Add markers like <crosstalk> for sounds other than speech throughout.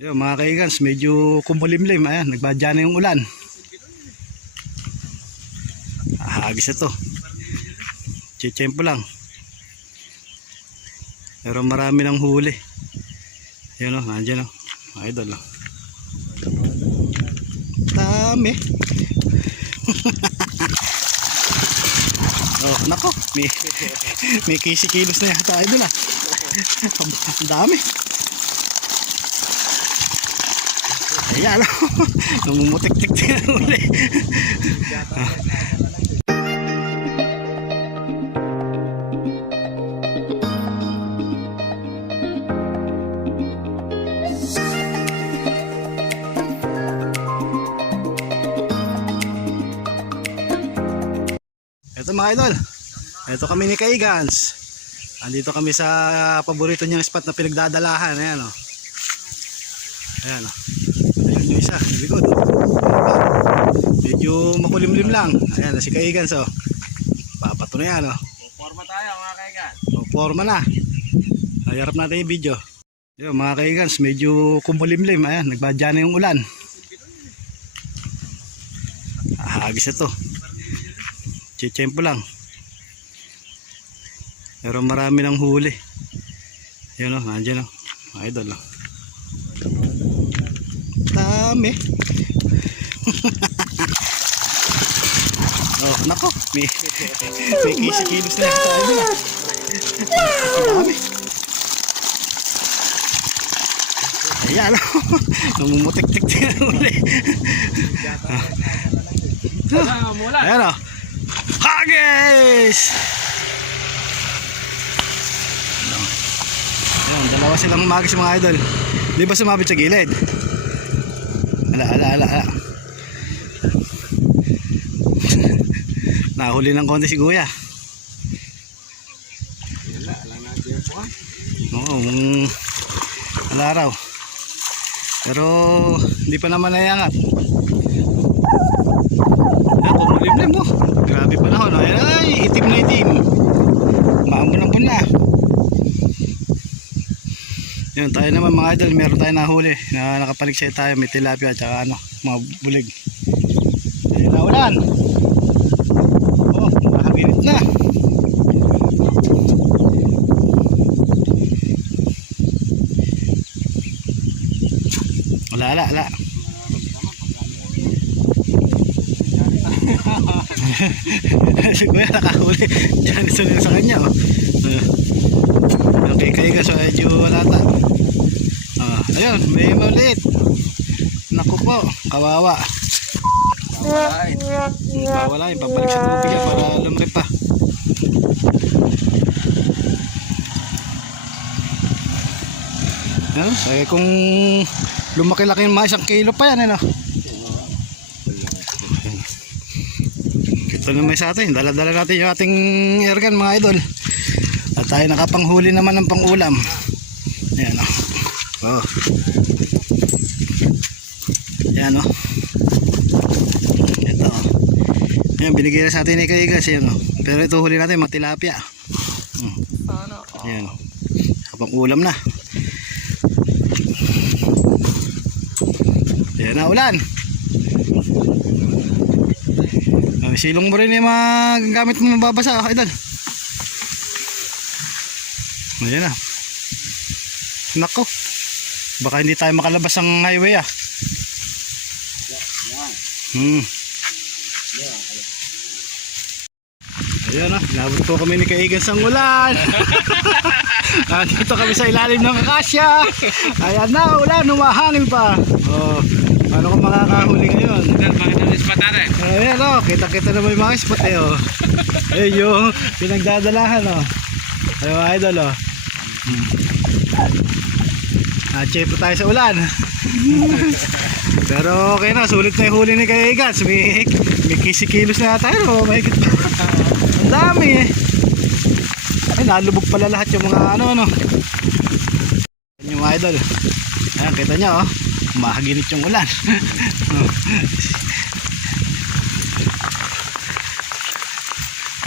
Yo, mga kaigans, medyo kumulimlim. Ayan, nagbadya na yung ulan. Ah, agis na to. Chichempo lang. Pero marami ng huli. Yan o, nandiyan o. Idol o. Dami. <laughs> oh, nako. May, may kisi kilos na yata idol ah. Ang <laughs> dami. Ayan. <laughs> Namumutik-tik din ang uli. Ito mga idol. Ito kami ni Kaigans. Andito kami sa paborito niyang spot na pinagdadalahan. Ayan o. Ayan o. Isa. Likod. Medyo makulimlim lang. Ayan si Kaigans o. Papato na yan o. Forma tayo mga kaigan. O, forma na. Hayarap natin yung video. Yo, mga kaigans, medyo kumulimlim. Ayan, nagbadya na yung ulan. Ah, agis na to. Chichempo lang. Pero marami ng huli. Yan o, nandiyan o. Idol o. Dami. <laughs> oh, nako. May, may kisi-kilos na yata. Idol o. Dami. Ayan o. <laughs> Namumutik-tik din ang uli. Ayan o. Hagis! Ayan, dalawa silang humagis mga idol. Di ba sumabit sa gilid? Ala, ala, ala, ala. <laughs> Nahuli ng konti si Kuya. Wala, lang natin po. Oo, mong alaraw. Pero hindi pa naman nayangat. Ayan, kumulimlim mo. Grabe panahon. Ay, ay, itim na itim. Maambon na Yan, tayo naman mga idol, meron tayo nahuli na nakapaliksay tayo, may tilapia at ano, mga bulig. Ayun na ulan. Oh, nakabirit na. Wala, wala, wala. <laughs> si Kuya nakahuli. Diyan sunod sa kanya. Oh. Okay, kayo ka. So, medyo wala ta. Ayun, may maliit. Naku po, kawawa. Alright. Wala, ibabalik sa tubig yan para lumri pa. Ano? Eh, kung lumaki-laki yung mga isang kilo pa yan, ano? Ito naman sa atin, dala-dala natin yung ating airgun mga idol. At tayo nakapanghuli naman ng pangulam. Ayan o. Oh. Ayan o. Ito. Ayan, binigay na sa atin ni Kaigas. Ayan o. Pero ito huli natin, mga tilapia. Hmm. Sana. Ayan o. Kapang ulam na. Ayan na, ulan. Ah, silong mo rin yung mga gamit mo mababasa, idol. Ayan na. Nako. Baka hindi tayo makalabas ang highway ah. Hmm. Ayan na, nabot po kami ni Kaigan sa ulan. <laughs> Nandito kami sa ilalim ng akasya. Ayan na, ulan, humahangin pa. Oh, paano kung makakahuli ngayon? Ayan o, kita-kita naman yung mga spot eh o. <laughs> Ayun yung pinagdadalahan o. Ayun idol o. Hmm. Na-chepo tayo sa ulan. <laughs> Pero okay na, sulit na yung huli ni Kaigas. May, may kisi-kilos na yata yun o. Mahigit pa. Ang dami eh. Ay, nalubog pala lahat yung mga ano ano. Yung idol. Ayan, kita nyo o. Mahaginit yung ulan. <laughs>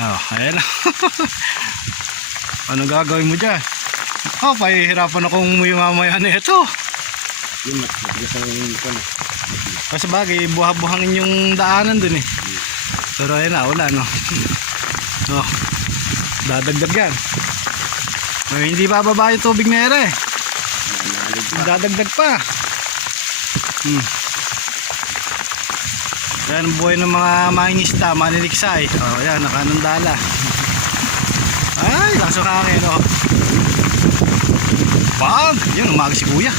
Oh, ayan. <laughs> ano gagawin mo dyan? Oh, pahihirapan akong umuwi mamaya na ito. Yung mat, matigas ang na. Kasi bagay, buha-buhangin yung daanan dun eh. Pero ayun na, wala no. <laughs> Oh, dadagdag yan. Oh, hindi bababa yung tubig na ere. Pa. Dadagdag pa. Hmm. Yan ang buhay ng mga mangingisda, maniliksay. Oh, yan, nakanandala. <laughs> Ay, ng hangin, oh. Pag! Yan, umaga si kuya.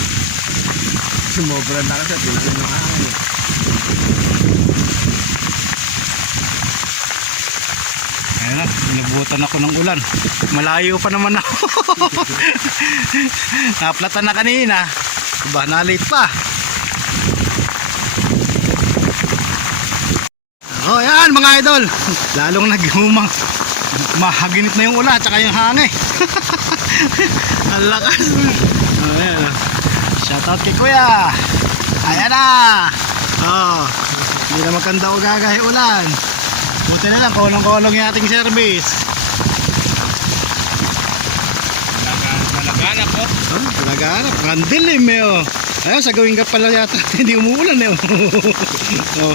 Sumobra na kasi, tinangin ng hangin. Ayan na, inabutan ako ng ulan. Malayo pa naman ako. <laughs> Naplatan na kanina. Diba, na-late pa. Oh, yan mga idol. Lalong naghumang. Mahaginit na yung ulan, tsaka yung hangin. <laughs> Ang lakas. Oh, ayan. oh. Shoutout kay kuya. Ayan na. Oh, hindi na magkanda o gagahi ulan. Buti na lang, kolong-kolong yung ating service. Talaga po. Oh, talaga na, parang dilim eh oh. Ayun, sa gawin ka pala yata, <laughs> hindi umuulan eh oh. <laughs> oh.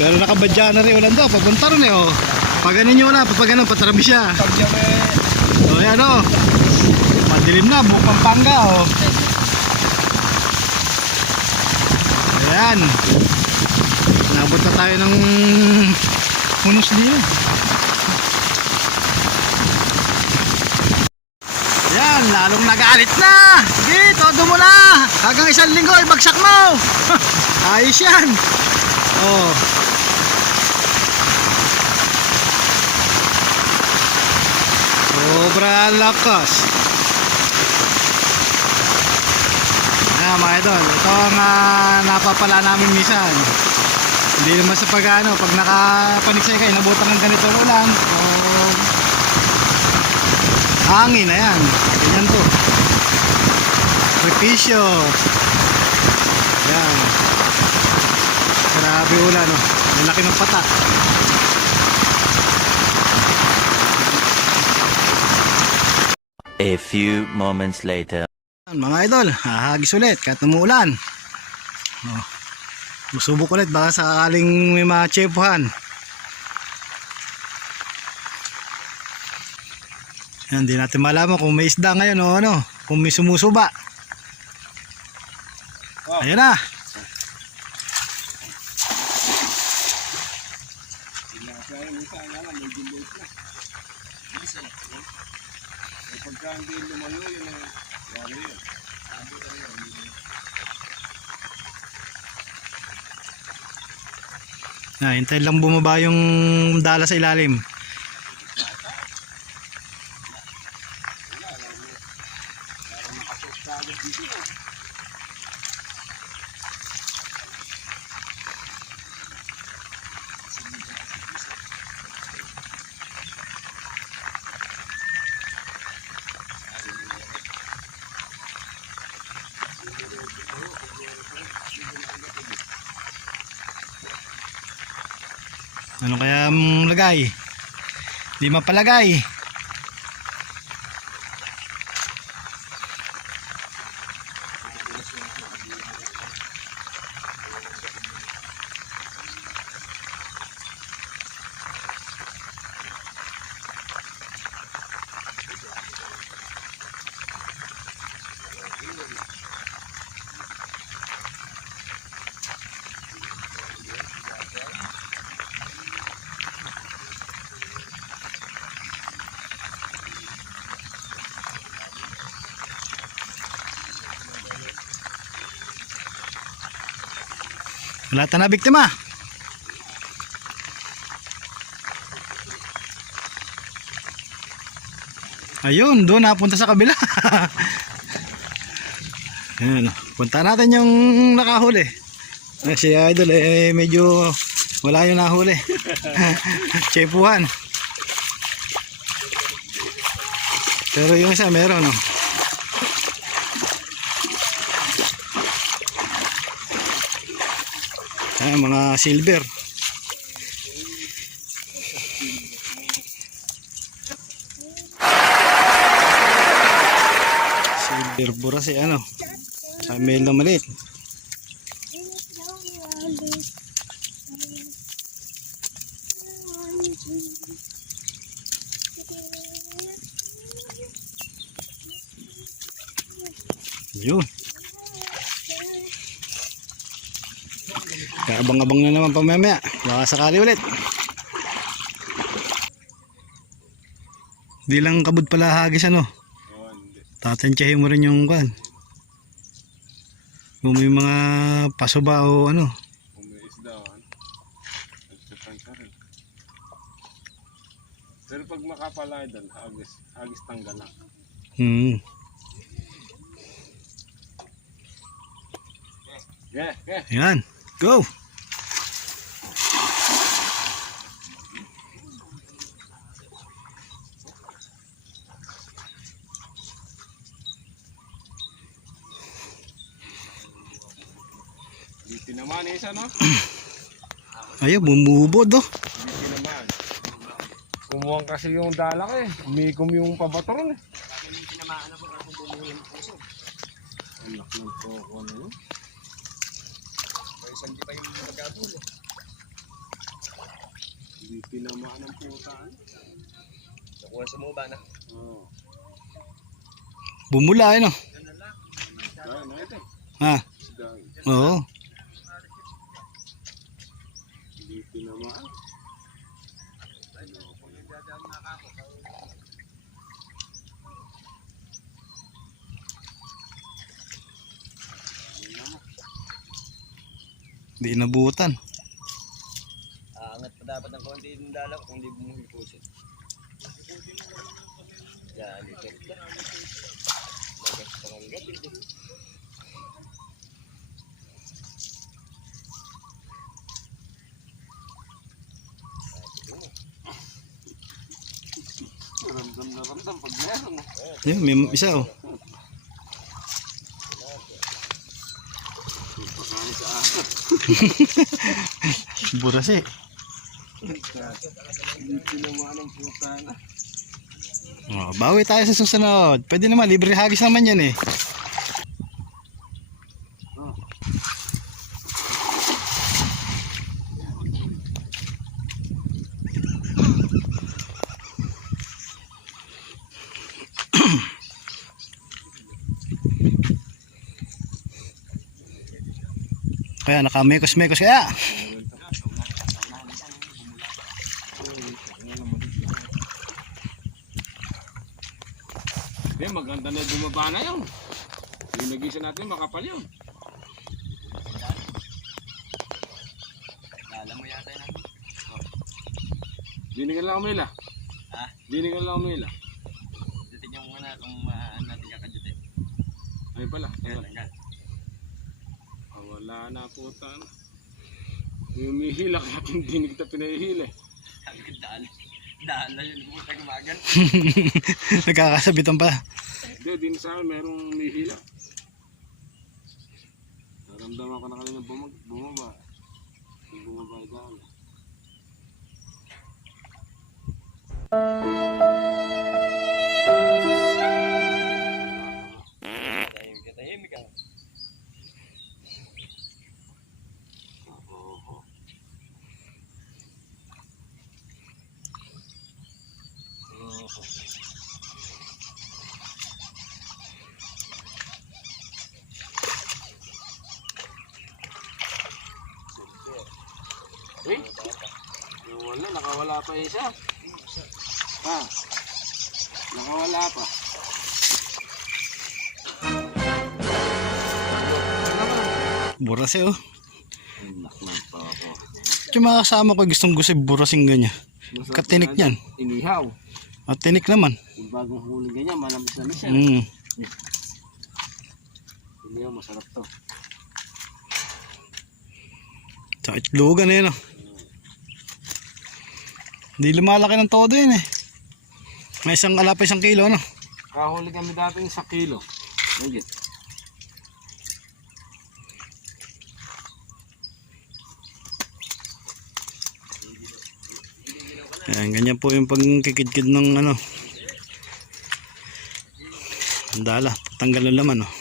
Pero nakabadya na rin ulan daw, papunta rin eh oh. Pag ganun yung ulan, pag ganun, patarami siya. Pag. Oh, ayan oh. Madilim na, buong Pampanga oh. Ayan. Nabot na tayo ng punos din. Yan, lalong nagalit na. Sige, todo mo na. Hanggang isang linggo, ibagsak mo. <laughs> Ayos yan. Oh. Sobra lakas. Ayan mga idol, ito ang ah, napapala namin minsan. Hindi naman sa pag ano, pag nakapaniksay ka, inabutan ng ganito ulan. Oh, hangin, ayan. Ganyan to. Prepisyo. Ayan. Grabe ulan, oh. Ang laki ng pata. A few moments later. Mga idol, hahagis ulit kahit umuulan. Oh. Musubok ulit baka sakaling may mga tsepuhan. Yan, di natin malaman kung may isda ngayon o ano, kung may sumusuba. Wow. Ayan na. Pagka hindi lumayo, yun ang... Wala yun. Na, hintay lang bumaba yung dala sa ilalim. Ano kaya ang lagay? Di mapalagay. Wala ta na biktima. Ayun, doon napunta sa kabila. <laughs> Ayun, punta natin yung nakahuli. Eh, si Idol eh medyo wala yung nahuli. <laughs> Chepuhan. Pero yung isa meron, no. Ayan, mga silver. Silver buras eh, ano. Sa mail na maliit. Yun. Abang-abang na naman pamamaya. Baka sakali ulit. Di lang kabod pala hagis ano. Tatantyahin mo rin yung kan. Kung may mga paso ba o ano. Kung may isda, ano? Pero pag makapala doon, hagis, hagis tanggal lang. Hmm. Yeah, yeah. Ayan. Go! Hindi naman isa, no? Ayun, bumubod oh. Kumuha kasi yung dalak eh. Umikom yung pabatoron eh. Ang laki ng toko na yun. Hindi tinamaan ng puta. Nakuha sa mo ba na? Oo. Bumula eh no. Ha? Oo. Hindi tinamaan. Di nabutan. Aangat pa dapat ng konti yung dala kung hindi bumuhil puso. Yan, ito. Magas pa ng gabi. Ramdam na ramdam pag meron. Ayun, may isa oh. Pagkain sa akin. <laughs> Buras eh. Oh, bawi tayo sa susunod. Pwede naman, libre hagis naman yan eh. Kaya nakamekos-mekos kaya. Eh, maganda na bumaba na yun. Yung nagisa natin, makapal yun. Dala mo yata yun. Dinigan lang umila. Ha? Dinigan lang umila. Dutin yung muna kung maan natin kakadutin. Ay pala. Wala, tanggal. Wala na puta na. Humihila kaya hindi kita pinahihila. eh. Ko, dala. Dala yun. Pumunta gumagan. <laughs> Nagkakasabitan pa. Hindi, din sa akin merong humihila. Naramdaman ko na kanina bumag, bumaba. Yung bumaba yung daan. Tahimik pa isa. Ha? Nakawala pa. Buras eh oh. Nakman pa ako. Yung mga kasama ko gustong gusto burasing ganyan. Katinik niyan. Inihaw. At tinik naman. Yung bagong huli ganyan, malamis na siya. Mm. Inihaw, masarap to. Tsaka itlogan eh no. Hindi lumalaki ng todo yun eh. May isang alapa isang kilo no. Kahuli kami dating sa kilo. Higit. Ayan, ganyan po yung pagkikidkid ng ano. Dala, tanggal ang laman oh.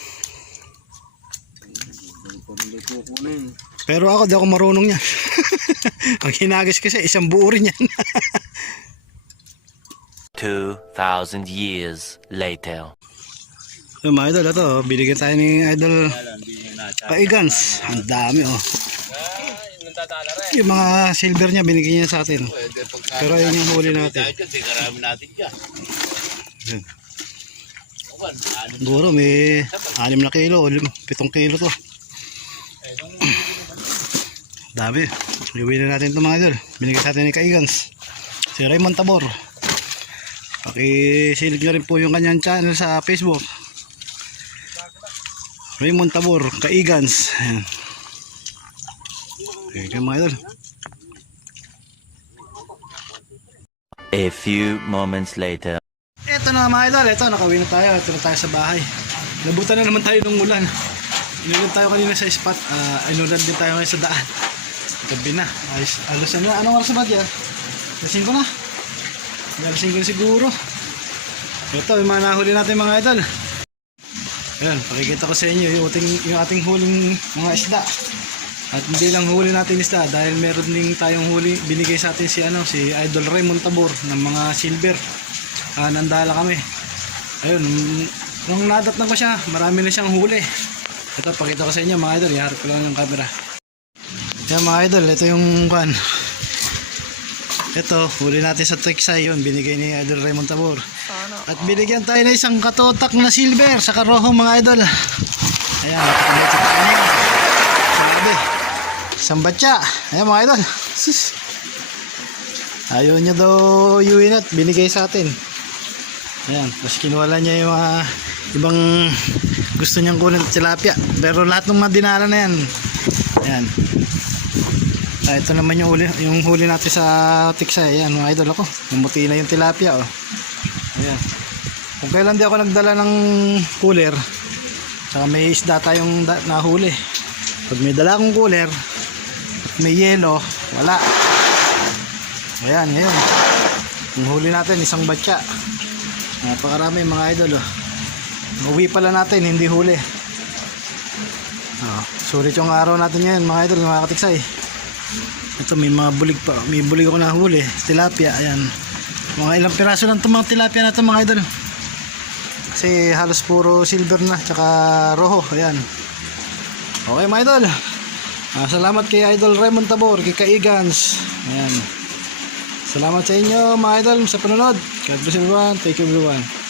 Pero ako, di ako marunong yan. <laughs> Ang hinagas kasi, isang buo rin yan. <laughs> 2,000 years later. Yung mga idol, ito, binigyan tayo ni Idol Kaigans. Ang dami, oh. Yung mga silver niya, binigyan niya sa atin. Pero yun yung huli natin. Siguro may 6 na kilo o 7 kilo to. Dami. Iuwi na natin ito mga idol. Binigay sa atin ni Kaigans. Si Raymond Tabor. Pakisilip nyo rin po yung kanyang channel sa Facebook. Raymond Tabor, Kaigans. Ayan. Okay, mga idol. A few moments later. Ito na mga idol, ito nakawin na tayo. Ito na tayo sa bahay. Nabutan na naman tayo ng ulan. Inulad tayo kanina sa spot. Uh, inulad din tayo ngayon sa daan. Gabi na. Ayos, alas na. Anong oras ba dyan? Lasing ko na. Lasing ko siguro. Ito, yung mga nahuli natin mga idol. Ayan, pakikita ko sa inyo yung ating, yung ating huling mga isda. At hindi lang huli natin isda dahil meron din tayong huli binigay sa atin si ano si Idol Raymond Tabor ng mga silver. Ah, nandala kami. Ayun, nung nadatnan ko siya, marami na siyang huli. Ito, pakita ko sa inyo mga idol, iharap ko lang yung camera. Yan mga idol, ito yung kan. Ito, huli natin sa Trixie yun, binigay ni Idol Raymond Tabor. At binigyan tayo ng isang katotak na silver sa karoho mga idol. Ayan, nakakamatik tayo. Sabi, isang batya. Ayan mga idol. Sus. <laughs> Ayaw niya daw yuwin at binigay sa atin. Ayan, tapos kinuwala niya yung mga ibang gusto niyang kunin tilapia. Pero lahat ng mga dinala na yan. Ayan. Ah, ito naman yung huli, yung huli natin sa Tiksay. Ayan, mga idol ako. Namuti na yung tilapia. Oh. Ayan. Kung kailan di ako nagdala ng cooler, saka may isda tayong da- nahuli. Pag may dala akong cooler, may yelo, wala. Ayan, ngayon. Yung huli natin, isang batya. Napakarami mga idol. Oh. Uwi pala natin, hindi huli. Oh, sulit yung araw natin ngayon mga idol, mga katiksay. Ito may mga bulig pa. May bulig ako nahuli. Tilapia, ayan. Mga ilang piraso lang itong mga tilapia na ito mga idol. Kasi halos puro silver na, tsaka roho, ayan. Okay mga idol. Ah, salamat kay Idol Raymond Tabor, kay Kaigans. Ayan. Salamat sa inyo mga idol sa panonood. God bless everyone. Thank you everyone.